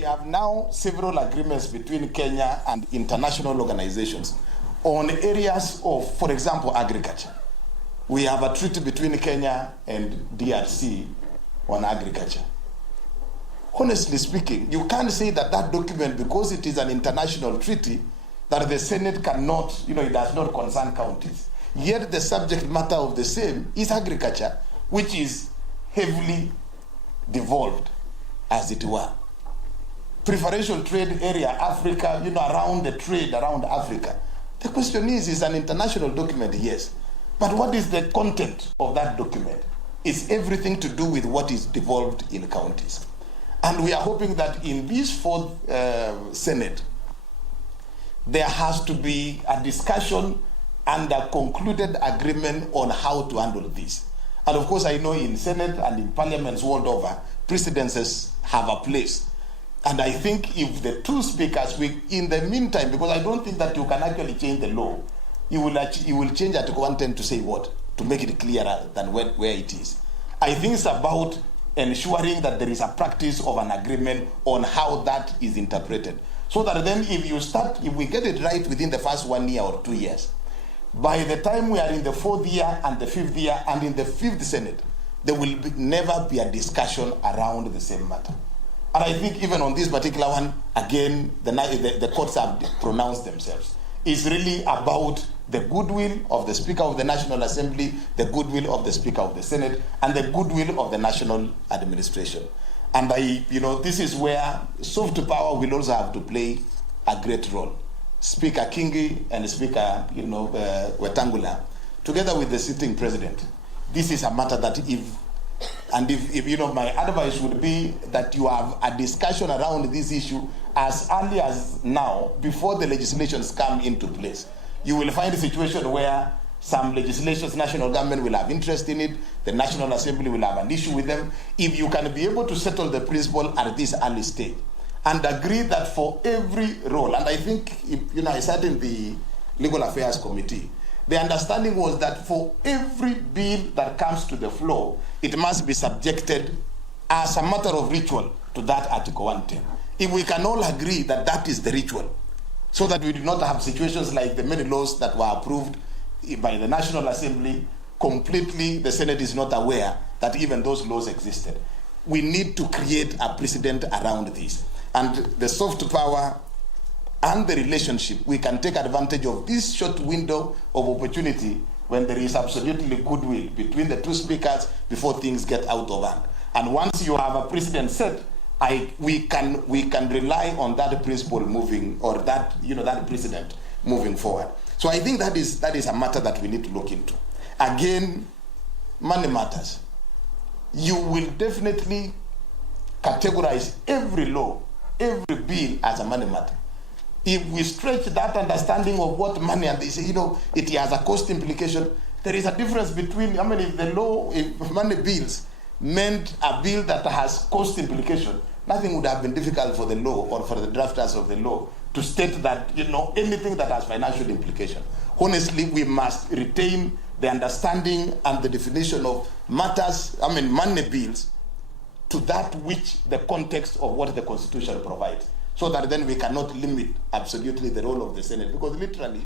We have now several agreements between Kenya and international organizations on areas of, for example, agriculture. We have a treaty between Kenya and DRC on agriculture. Honestly speaking, you can't say that that document, because it is an international treaty, that the Senate cannot, it does not concern counties. Yet the subject matter of the same is agriculture, which is heavily devolved, as it were. Preferential trade area, Africa, around the trade around Africa. The question is an international document, yes. But what is the content of that document? It's everything to do with what is devolved in counties. And we are hoping that in this fourth Senate, there has to be a discussion and a concluded agreement on how to handle this. And of course, I know in Senate and in parliaments world over, precedences have a place. And I think if the two speakers, in the meantime, because I don't think that you can actually change the law, you will change Article 110 to say what? To make it clearer than where it is. I think it's about ensuring that there is a practice of an agreement on how that is interpreted. So that then if we get it right within the first 1 year or 2 years, by the time we are in the fourth year and the fifth year and in the fifth Senate, there will never be a discussion around the same matter. And I think even on this particular one, again, the courts have pronounced themselves. It's really about the goodwill of the Speaker of the National Assembly, the goodwill of the Speaker of the Senate, and the goodwill of the national administration. And this is where soft power will also have to play a great role. Speaker Kingi and Speaker Wetangula, together with the sitting president, this is a matter that if my advice would be that you have a discussion around this issue as early as now, before the legislations come into place. You will find a situation where some legislations, national government will have interest in it, the National Assembly will have an issue with them. If you can be able to settle the principle at this early stage and agree that for every role, and I think, I sat in the Legal Affairs Committee, the understanding was that for every bill that comes to the floor, it must be subjected as a matter of ritual to that Article 110. If we can all agree that that is the ritual, so that we do not have situations like the many laws that were approved by the National Assembly, completely the Senate is not aware that even those laws existed. We need to create a precedent around this. And the soft power and the relationship, we can take advantage of this short window of opportunity when there is absolutely goodwill between the two speakers before things get out of hand. And once you have a precedent set, we can rely on that principle moving, or that precedent moving forward. So I think that is a matter that we need to look into. Again, money matters. You will definitely categorize every law, every bill as a money matter. If we stretch that understanding of what money, and they say, it has a cost implication, there is a difference between, if money bills meant a bill that has cost implication, nothing would have been difficult for the law or for the drafters of the law to state that, anything that has financial implication. Honestly, we must retain the understanding and the definition of money bills to that which the context of what the Constitution provides, so that then we cannot limit absolutely the role of the Senate, because literally